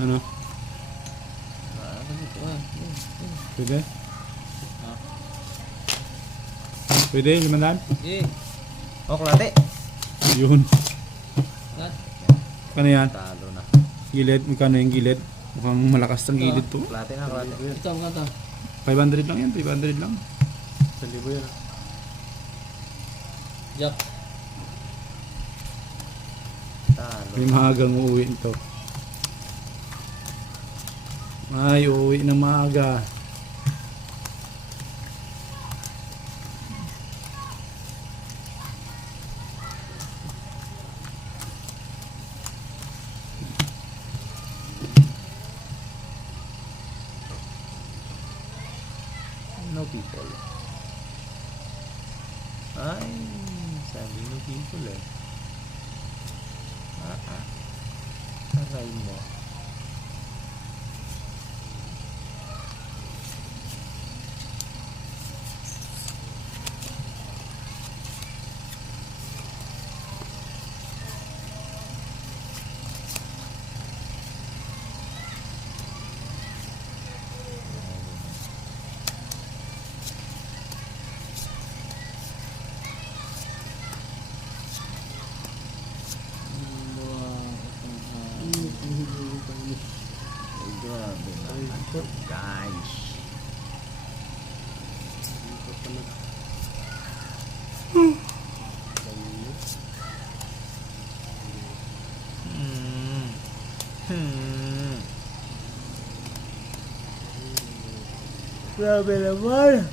Ano? Pwede? Pwede, 500? Eh. O, klate. Yun. Kat. Ano yan? Talo na. Gilid? Magkano yung gilid? Mukhang malakas ng gilid to. Klate na, klate. Ito, ang kata. 500 lang yan, 500 lang. 1,000 yan. Jack. Talo. May maagang uuwi ito. Ay, uuwi ng maaga. No people. Ay, sabi no people eh. Aray mo. Ay, grabe naman to, guys. Grabe naman.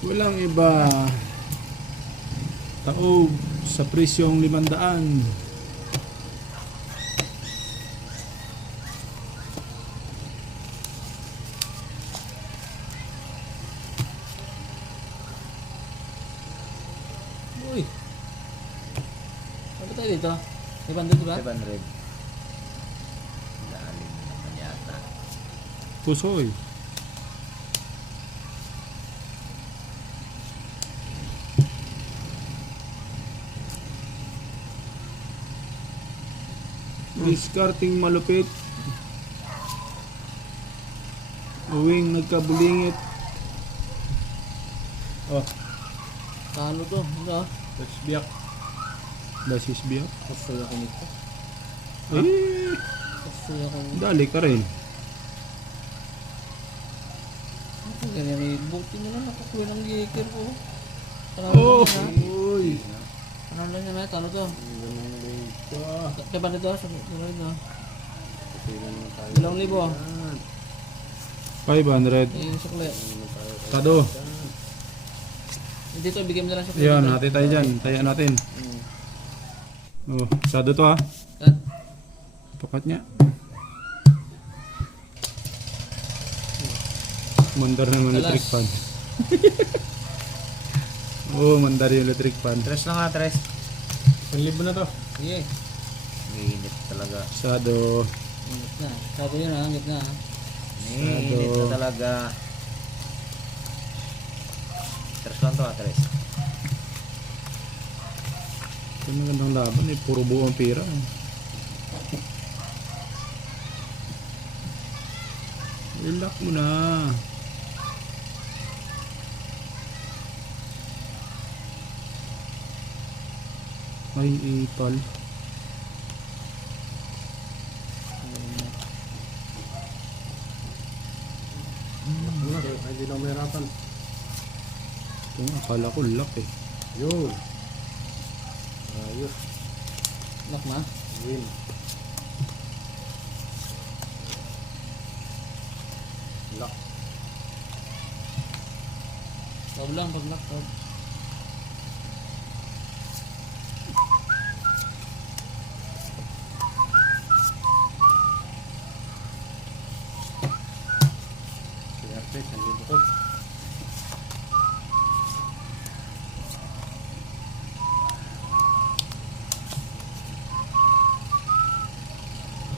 Walang iba. Taob sa presyong 500. Uy. Ano tayo dito? 500 ba? 700. Lalim naman yata. Pusoy. Discarding malupit. Uwing nagkabulingit. Oh, Talo to. Ano? that's biyak. Basis biyak. Kasaya ko nito. Eh, Kasaya ko nito. dali ka rin. Ano ganyan eh? Buti na lang nakakuha ng geeker ko. Oh, Panalo lang na. uy. Panalo lang na. Talo to. Kaya ba nito? Sa sunod na. 2,000. 500. Yung sukle. Tado. Dito, bigyan mo na lang sukle. Yan, dito. natin tayo dyan. Tayo natin. Oh, sado to ha. Kat. Pakat niya. Mandar ng electric fan. Oh, mandar yung electric fan. Tres na nga, tres. 1,000 na to. Sige. Mainit talaga. Sado. Ingat na. Sabi yun ha. Ingat na ha. Mainit na talaga. Tres lang to, tres. Ito magandang laban eh. Puro buong pira. Relax mo na. Ay, ipal. Hindi na mahirapan. Ito nga, akala ko lock eh. Yun. Ayos. Lock ma. Win. Lock. Wag lang pag lock. Wag. Swerte, 1,000 ko.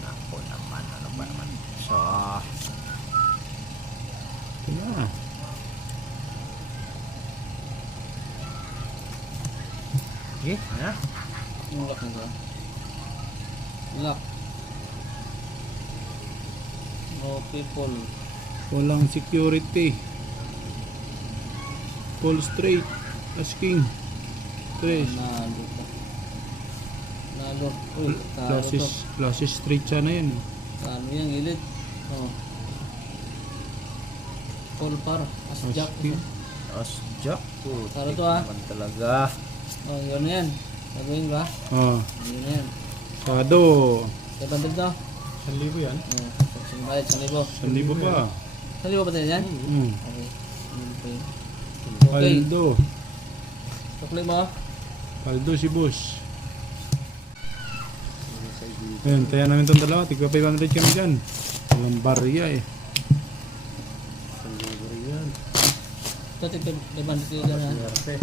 Ako naman, ano ba naman? So, Ito na. Okay, ano na? Yung lock nito. Lock. No people. Walang security. Full straight. Asking. Tres. Nalo pa. Nalo. Uy, talo to. Classes straight sana yan. Talo yan, gilid. Oh. Full par. As jack. Asking. Tapos, Jack. Talo to, ah. Naman talaga. Oh, yun na yan. Gagawin ba? Ah. Yun na yan. Sado. Kaya bandil to? 1,000 yan. Oh. Sige bayad, 1,000. 1,000 pa. 1,000 ba tayo dyan? Hmm. Okay. Yun pa yun. Okay. Paldo. Tukli mo. Paldo si boss. Ayan, tayo namin itong dalawa. Tigpa 500 kami dyan. Walang barya eh. 1,000 rin yan. Ito, tigpa bandil kayo dyan, ha? Swerte.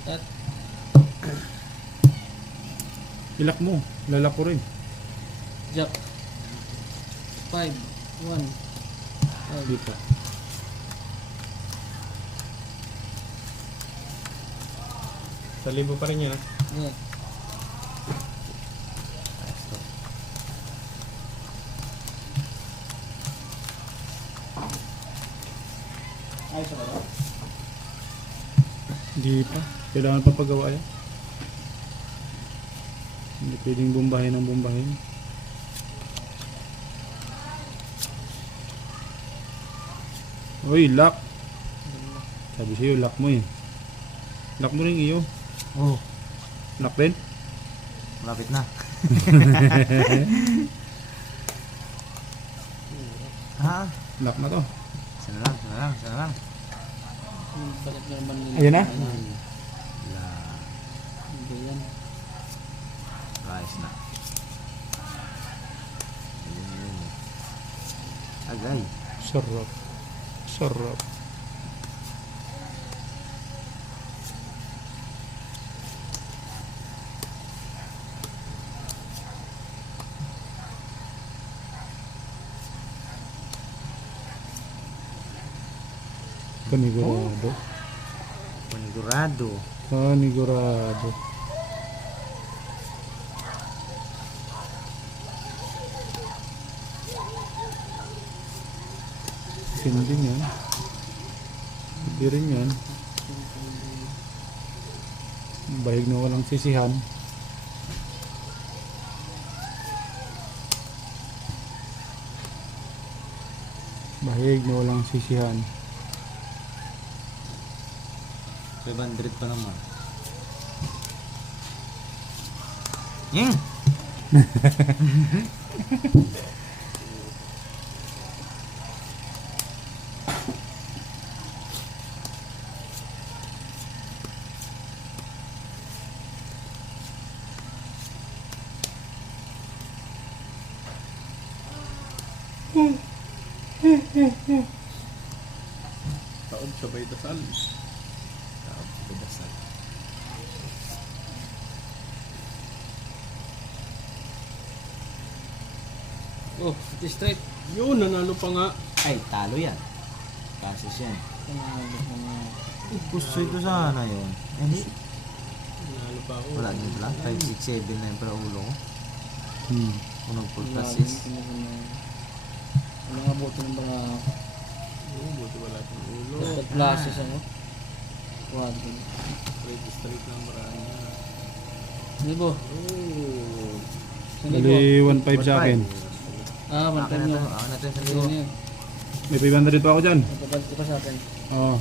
Tat. Ilak mo. Lalak ko rin. Jack. 5. 1. Dito. Sa libo pa rin yan. Yeah. Ayos na ba? Hindi pa. Kailangan pa pagawa yan. Hindi pwedeng bombahin ng bombahin. Uy, lock. Sabi sa'yo, lock mo eh. Lock mo rin iyo. Oh, Lock din? malapit na. Ha? Lock na to. Sana lang, sana lang, sana lang. Bakit na naman nila? Ayan na. La, Hindi yan. ayos na. Ayun. Agay. Sarap. Sarap. Panigurado. Panigurado. Panigurado. Hindi yan. Hindi rin yan. Bahig na walang sisihan. Bahig na walang sisihan. 500 pa naman. Yung! Taon sabay dasal. Oh, ito straight. Yun, nanalo pa nga. Ay, talo yan. Kasos yan. Panalo ko na. Gusto ito sana yun. Hindi. Nanalo pa ako. Wala din pala. 5, 6, 7 na yung pala ulo ko. Unang full Wala, passes. Wala nga buto ng mga Oo, buti wala itong ulo. dapat classes ano. Wag. Straight lang marami na. Hindi po. Oo. Bali 1.5 sa akin. Ah, Akin mantay na nyo. to. Akin na to. Hindi yan. May 500 pa ako dyan. Napabalik ko pa sa akin. Oo.